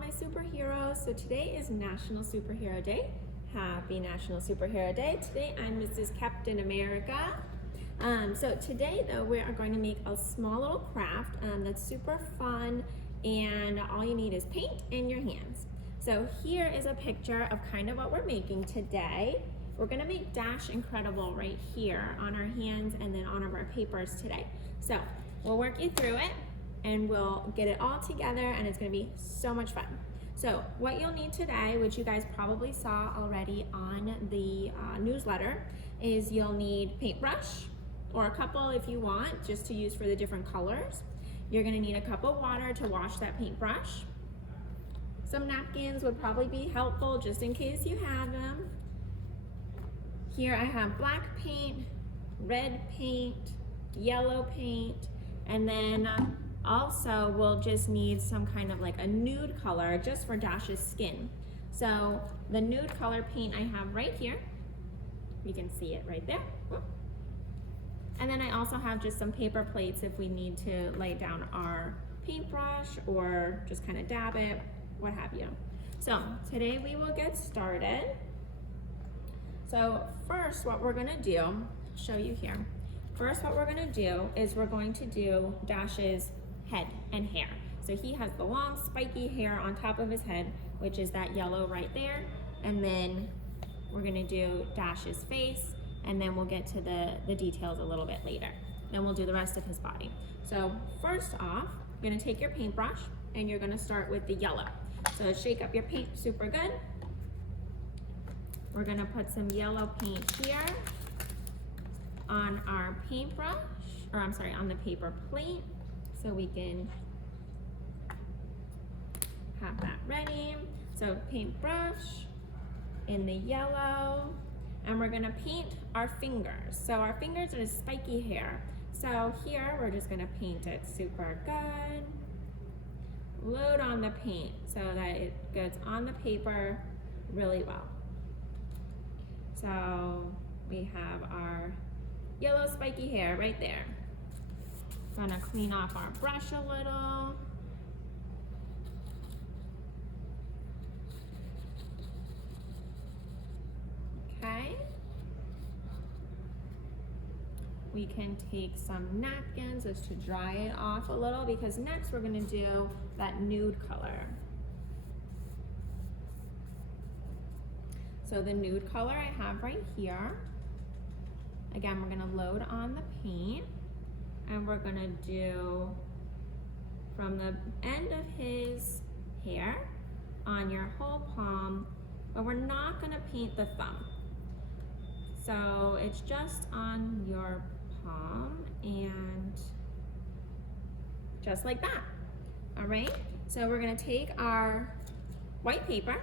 my superheroes. So today is National Superhero Day. Happy National Superhero Day. Today I'm Mrs. Captain America. So today though we are going to make a small little craft that's super fun, and all you need is paint and your hands. So here is a picture of kind of what we're making today. We're gonna make Dash Incredible right here on our hands and then on our papers today. So we'll work you through it and we'll get it all together, and it's gonna be so much fun. So what you'll need today, which you guys probably saw already on the newsletter, is you'll need paintbrush, or a couple if you want, just to use for the different colors. You're gonna need a cup of water to wash that paintbrush. Some napkins would probably be helpful just in case you have them. Here I have black paint, red paint, yellow paint, and then also we'll just need some kind of like a nude color just for Dash's skin. So the nude color paint I have right here. You can see it right there. And then I also have just some paper plates if we need to lay down our paintbrush or just kind of dab it, what have you. So today we will get started. So first what we're gonna do, I'll show you here. First what we're gonna do is we're going to do Dash's head and hair. So he has the long spiky hair on top of his head, which is that yellow right there. And then we're gonna do Dash's face, and then we'll get to the details a little bit later. Then we'll do the rest of his body. So first off, you're gonna take your paintbrush and you're gonna start with the yellow. So shake up your paint super good. We're gonna put some yellow paint here on our paintbrush, or I'm sorry, on the paper plate, so we can have that ready. So paintbrush in the yellow, and we're gonna paint our fingers. So our fingers are spiky hair. So here we're just gonna paint it super good. Load on the paint so that it gets on the paper really well. So we have our yellow spiky hair right there. Gonna clean off our brush a little. Okay. We can take some napkins just to dry it off a little, because next we're gonna do that nude color. So the nude color I have right here. Again, we're gonna load on the paint, and we're gonna do from the end of his hair on your whole palm, but we're not gonna paint the thumb. So it's just on your palm, and just like that. All right, so we're gonna take our white paper.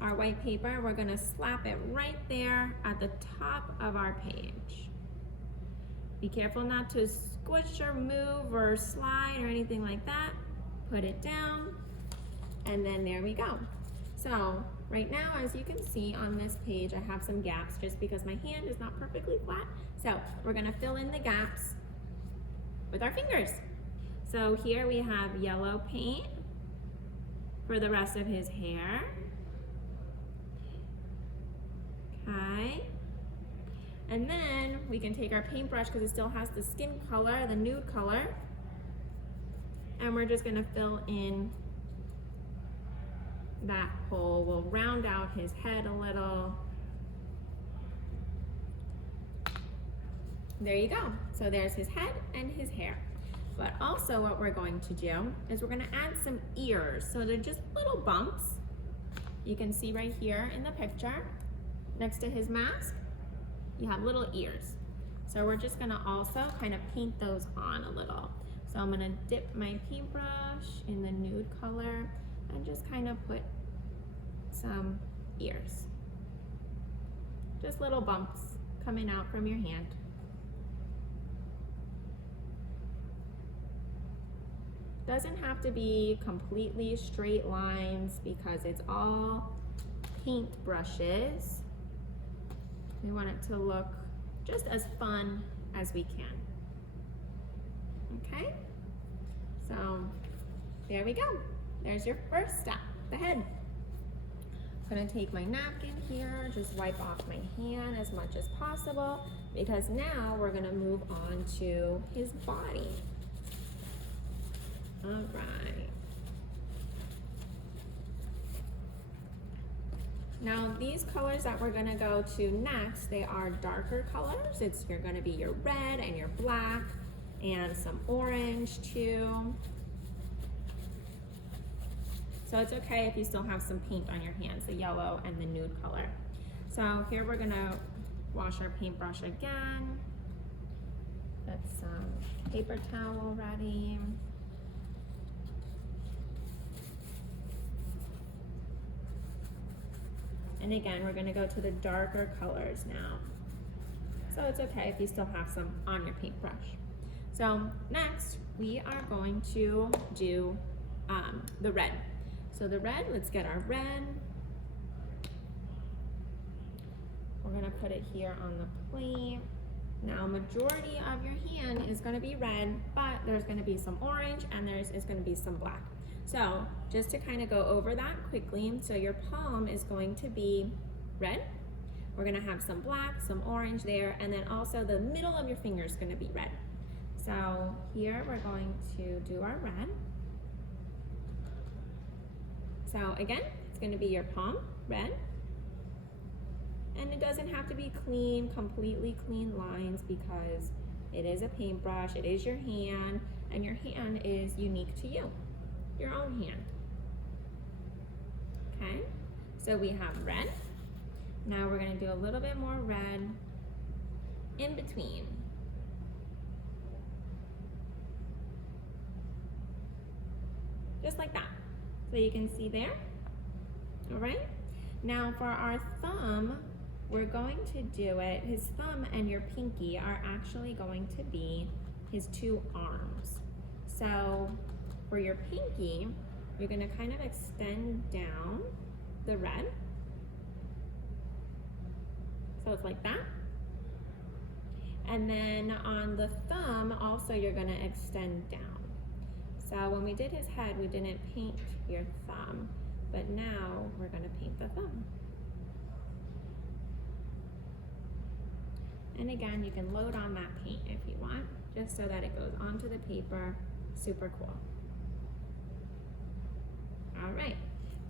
We're gonna slap it right there at the top of our page. Be careful not to squish or move or slide or anything like that. Put it down, and then there we go. So right now, as you can see on this page, I have some gaps just because my hand is not perfectly flat. So we're gonna fill in the gaps with our fingers. So here we have yellow paint for the rest of his hair. Okay. And then we can take our paintbrush, because it still has the skin color, the nude color, and we're just gonna fill in that hole. We'll round out his head a little. There you go. So there's his head and his hair. But also what we're going to do is we're gonna add some ears. So they're just little bumps. You can see right here in the picture, next to his mask, you have little ears. So we're just gonna also kind of paint those on a little. So I'm gonna dip my paintbrush in the nude color and just kind of put some ears. Just little bumps coming out from your hand. Doesn't have to be completely straight lines because it's all paint brushes. We want it to look just as fun as we can. Okay? So there we go. there's your first step, the head. I'm gonna take my napkin here, just wipe off my hand as much as possible, because now we're gonna move on to his body. All right. Now these colors that we're gonna go to next, they are darker colors. You're gonna be your red and your black and some orange too. So it's okay if you still have some paint on your hands, the yellow and the nude color. So here we're gonna wash our paintbrush again. Get some paper towel ready. And again, we're gonna go to the darker colors now. So it's okay if you still have some on your paintbrush. So next, we are going to do the red. So the red, let's get our red. We're gonna put it here on the plate. Now, majority of your hand is gonna be red, but there's gonna be some orange and is gonna be some black. So just to kind of go over that quickly, so your palm is going to be red. We're gonna have some black, some orange there, and then also the middle of your finger is gonna be red. So here we're going to do our red. So again, it's gonna be your palm, red. And it doesn't have to be clean, completely clean lines, because it is a paintbrush, it is your hand, and your hand is unique to you, your own hand. Okay, so we have red. Now we're gonna do a little bit more red in between. Just like that. So you can see there, all right? Now for our thumb, we're going to do it, his thumb and your pinky are actually going to be his two arms. So for your pinky, you're gonna kind of extend down the red. So it's like that. And then on the thumb, also you're gonna extend down. So when we did his head, we didn't paint your thumb, but now we're gonna paint the thumb. And again, you can load on that paint if you want, just so that it goes onto the paper. Super cool. All right,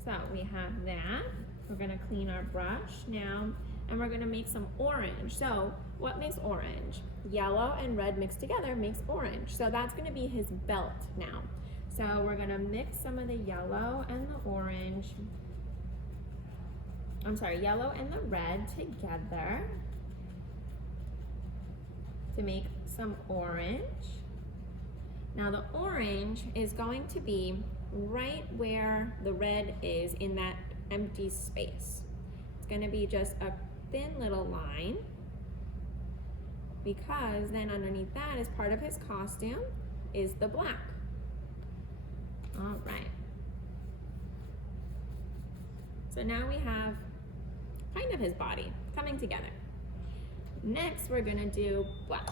so we have that. We're gonna clean our brush now, and we're gonna make some orange. So what makes orange? Yellow and red mixed together makes orange. So that's gonna be his belt now. So we're gonna mix some of the yellow and the orange, yellow and the red together to make some orange. Now the orange is going to be right where the red is in that empty space. It's gonna be just a thin little line, because then underneath that, as part of his costume, is the black. All right. So now we have kind of his body coming together. Next, we're gonna do black.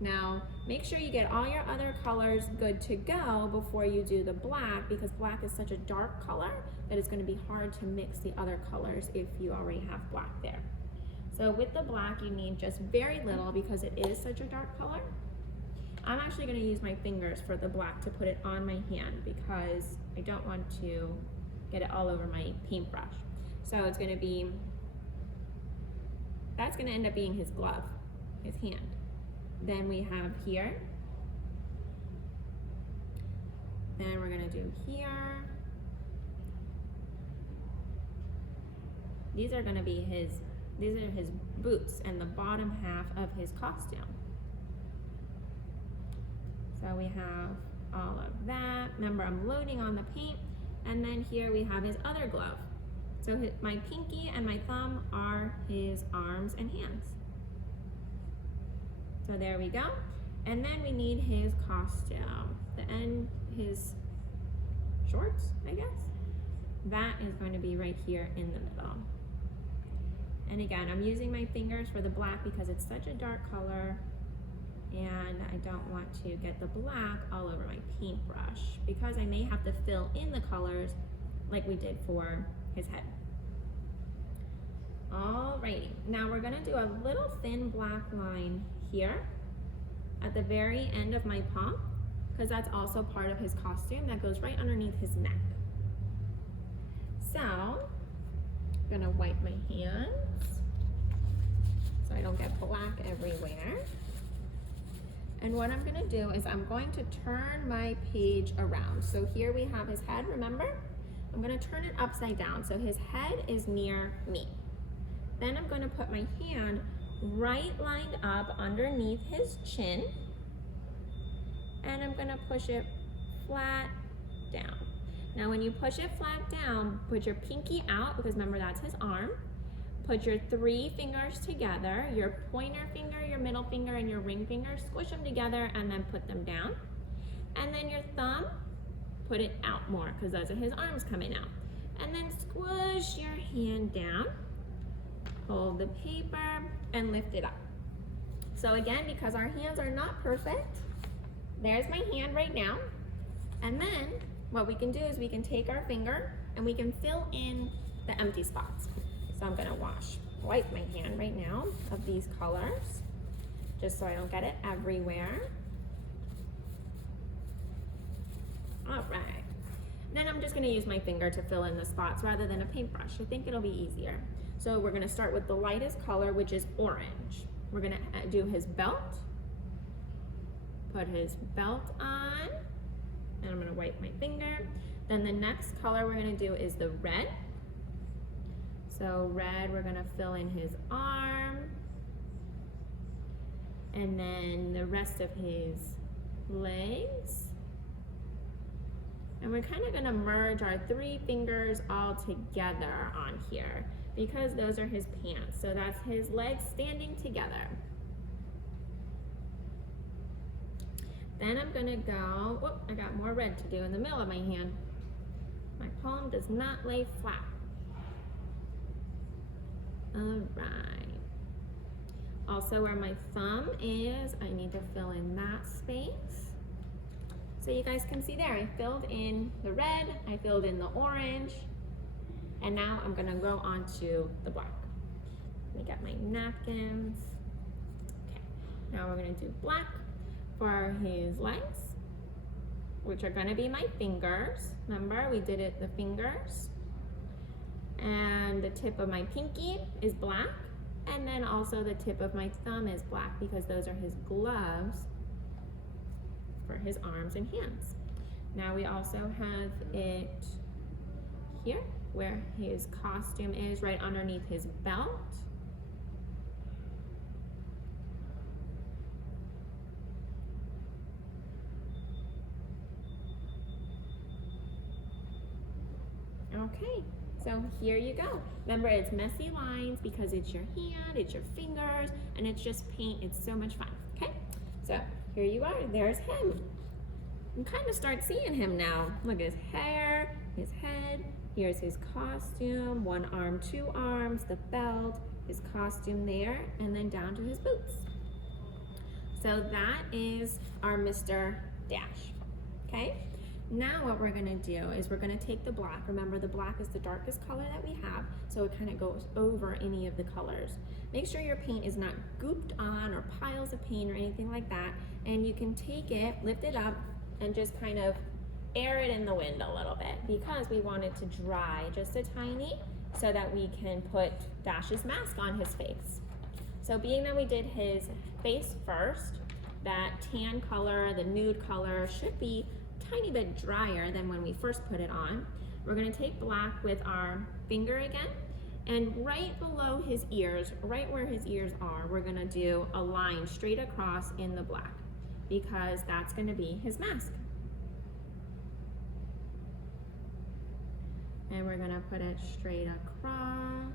Now, make sure you get all your other colors good to go before you do the black, because black is such a dark color that it's gonna be hard to mix the other colors if you already have black there. So with the black, you need just very little because it is such a dark color. I'm actually gonna use my fingers for the black to put it on my hand because I don't want to get it all over my paintbrush. So it's gonna be, that's gonna end up being his glove, his hand. Then we have here. Then we're gonna do here. These are gonna be his boots and the bottom half of his costume. So we have all of that. Remember, I'm loading on the paint. And then here we have his other glove. So my pinky and my thumb are his arms and hands. So there we go. And then we need his costume. His shorts, I guess. That is going to be right here in the middle. And again, I'm using my fingers for the black because it's such a dark color. and I don't want to get the black all over my paintbrush because I may have to fill in the colors like we did for his head. Alrighty, now we're gonna do a little thin black line here at the very end of my palm because that's also part of his costume that goes right underneath his neck. So, I'm gonna wipe my hands so I don't get black everywhere. And what I'm gonna do is I'm going to turn my page around. So here we have his head, remember? I'm gonna turn it upside down so his head is near me. Then I'm gonna put my hand right lined up underneath his chin, and I'm gonna push it flat down. Now when you push it flat down, put your pinky out because remember that's his arm. Put your 3 fingers together, your pointer finger, your middle finger, and your ring finger, squish them together and then put them down. And then your thumb, put it out more because those are his arms coming out. And then squish your hand down, hold the paper, and lift it up. So again, because our hands are not perfect, there's my hand right now. And then what we can do is we can take our finger and we can fill in the empty spots. So I'm gonna wipe my hand right now of these colors, just so I don't get it everywhere. All right. Then I'm just gonna use my finger to fill in the spots rather than a paintbrush. I think it'll be easier. So we're gonna start with the lightest color, which is orange. We're gonna do his belt, put his belt on, and I'm gonna wipe my finger. Then the next color we're gonna do is the red. So red, we're gonna fill in his arm, and then the rest of his legs. And we're kind of gonna merge our 3 fingers all together on here because those are his pants. So that's his legs standing together. Then I'm gonna go, whoop, I got more red to do in the middle of my hand. My palm does not lay flat. All right. Also where my thumb is, I need to fill in that space. So you guys can see there, I filled in the red, I filled in the orange, and now I'm gonna go on to the black. Let me get my napkins. Okay, now we're gonna do black for his legs, which are gonna be my fingers. Remember, we did it the fingers. And the tip of my pinky is black, and then also the tip of my thumb is black because those are his gloves for his arms and hands. Now we also have it here where his costume is, right underneath his belt. Okay. So here you go. Remember, it's messy lines because it's your hand, it's your fingers, and it's just paint. It's so much fun, okay? So here you are, there's him. You kind of start seeing him now. Look at his hair, his head. Here's his costume, 1 arm, 2 arms, the belt, his costume there, and then down to his boots. So that is our Mr. Dash, okay? Now what we're gonna do is we're gonna take the black. Remember, the black is the darkest color that we have, so it kind of goes over any of the colors. Make sure your paint is not gooped on or piles of paint or anything like that. And you can take it, lift it up, and just kind of air it in the wind a little bit because we want it to dry just a tiny so that we can put Dash's mask on his face. So being that we did his face first, that tan color, the nude color, should be tiny bit drier than when we first put it on. We're gonna take black with our finger again, and right below his ears, right where his ears are, we're gonna do a line straight across in the black because that's gonna be his mask. And we're gonna put it straight across.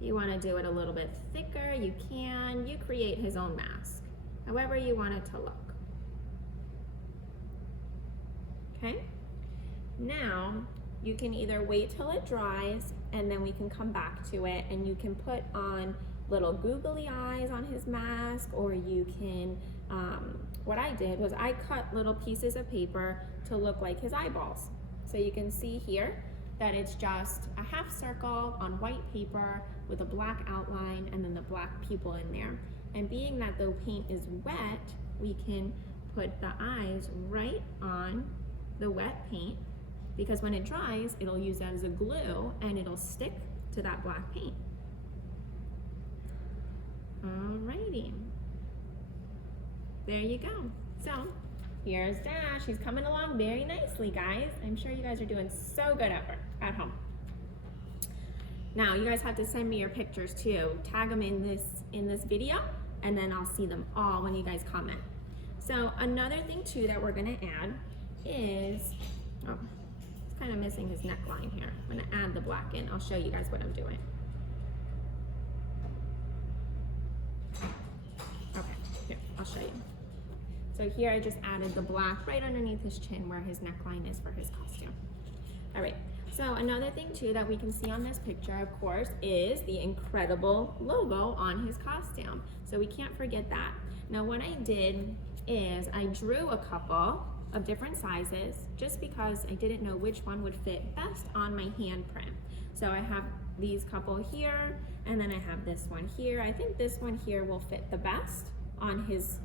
You wanna do it a little bit thicker, you can. You create his own mask, however you want it to look. Okay? Now, you can either wait till it dries and then we can come back to it and you can put on little googly eyes on his mask, or you can, what I did was I cut little pieces of paper to look like his eyeballs. So you can see here that it's just a half circle on white paper with a black outline and then the black pupil in there. And being that the paint is wet, we can put the eyes right on the wet paint, because when it dries, it'll use that as a glue and it'll stick to that black paint. Alrighty. There you go. So here's Dash. He's coming along very nicely, guys. I'm sure you guys are doing so good at home. Now you guys have to send me your pictures too. Tag them in this video, and then I'll see them all when you guys comment. So another thing too that we're gonna add is, oh, it's kind of missing his neckline here. I'm gonna add the black in. I'll show you guys what I'm doing. Okay, here, I'll show you. So here I just added the black right underneath his chin where his neckline is for his costume. All right, so another thing too that we can see on this picture, of course, is the Incredible logo on his costume. So we can't forget that. Now what I did is I drew a couple of different sizes just because I didn't know which one would fit best on my handprint. So I have these couple here, and then I have this one here. I think this one here will fit the best on his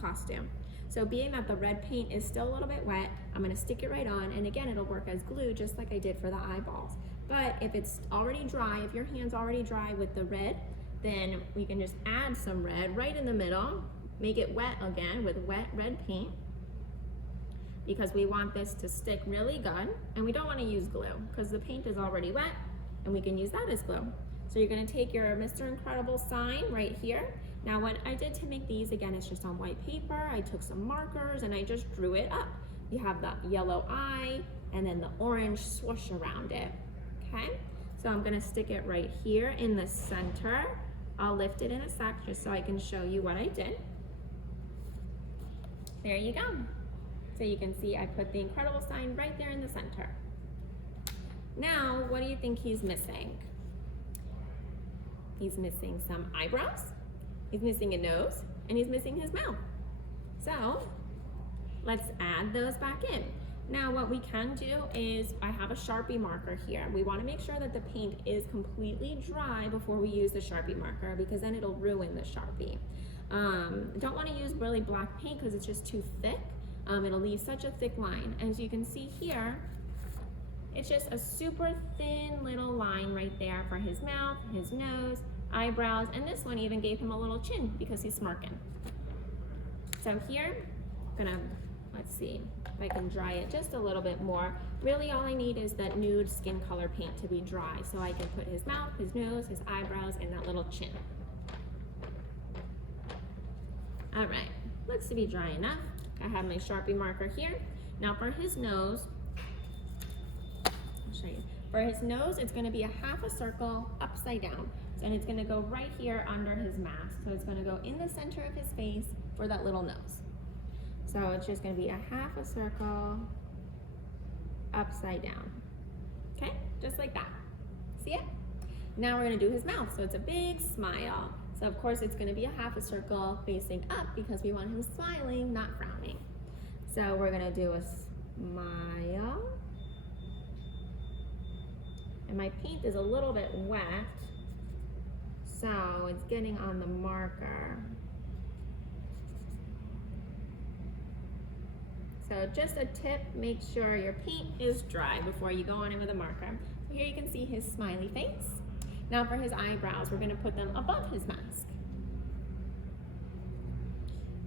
costume. So being that the red paint is still a little bit wet, I'm gonna stick it right on, and again, it'll work as glue just like I did for the eyeballs. But if it's already dry, if your hand's already dry with the red, then we can just add some red right in the middle, make it wet again with wet red paint, because we want this to stick really good, and we don't wanna use glue because the paint is already wet and we can use that as glue. So you're gonna take your Mr. Incredible sign right here. Now what I did to make these, again, it's just on white paper. I took some markers and I just drew it up. You have the yellow eye and then the orange swoosh around it, okay? So I'm gonna stick it right here in the center. I'll lift it in a sec just so I can show you what I did. There you go. So you can see I put the Incredible sign right there in the center. Now, what do you think he's missing? He's missing some eyebrows, he's missing a nose, and he's missing his mouth. So let's add those back in. Now what we can do is, I have a Sharpie marker here. We want to make sure that the paint is completely dry before we use the Sharpie marker, because then it'll ruin the Sharpie. Don't want to use really black paint because it's just too thick. It'll leave such a thick line. As you can see here, it's just a super thin little line right there for his mouth, his nose, eyebrows, and this one even gave him a little chin because he's smirking. So here, let's see if I can dry it just a little bit more. Really all I need is that nude skin color paint to be dry so I can put his mouth, his nose, his eyebrows, and that little chin. All right, looks to be dry enough. I have my Sharpie marker here. Now for his nose, I'll show you. For his nose, it's gonna be a half a circle upside down. And it's gonna go right here under his mask. So it's gonna go in the center of his face for that little nose. So it's just gonna be a half a circle upside down. Okay, just like that. See it? Now we're gonna do his mouth. So it's a big smile. So of course it's gonna be a half a circle facing up because we want him smiling, not frowning. So we're gonna do a smile. And my paint is a little bit wet, so it's getting on the marker. So just a tip, make sure your paint is dry before you go on it with a marker. So here you can see his smiley face. Now for his eyebrows, we're gonna put them above his mask.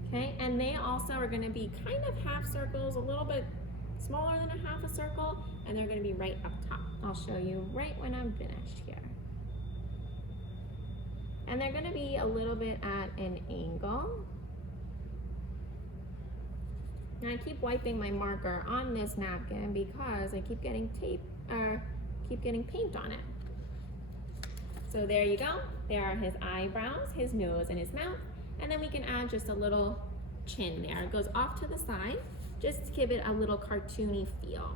Okay, and they also are gonna be kind of half circles, a little bit smaller than a half a circle, and they're gonna be right up top. I'll show you right when I'm finished here. And they're gonna be a little bit at an angle. And I keep wiping my marker on this napkin because I keep getting paint on it. So there you go. There are his eyebrows, his nose, and his mouth. And then we can add just a little chin there. It goes off to the side, just to give it a little cartoony feel.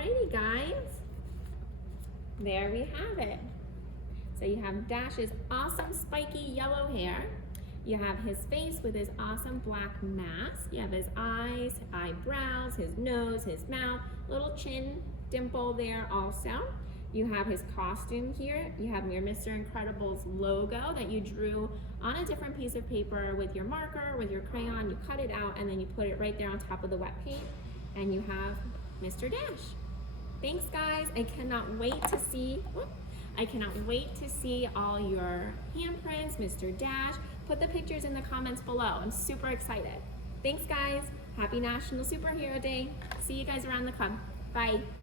Alrighty guys, there we have it. So you have Dash's awesome spiky yellow hair. You have his face with his awesome black mask. You have his eyes, eyebrows, his nose, his mouth, little chin dimple there also. You have his costume here. You have your Mr. Incredible's logo that you drew on a different piece of paper with your marker, with your crayon. You cut it out and then you put it right there on top of the wet paint. And you have Mr. Dash. Thanks guys, I cannot wait to see all your handprints, Mr. Dash. Put the pictures in the comments below. I'm super excited. Thanks guys, happy National Superhero Day. See you guys around the club. Bye.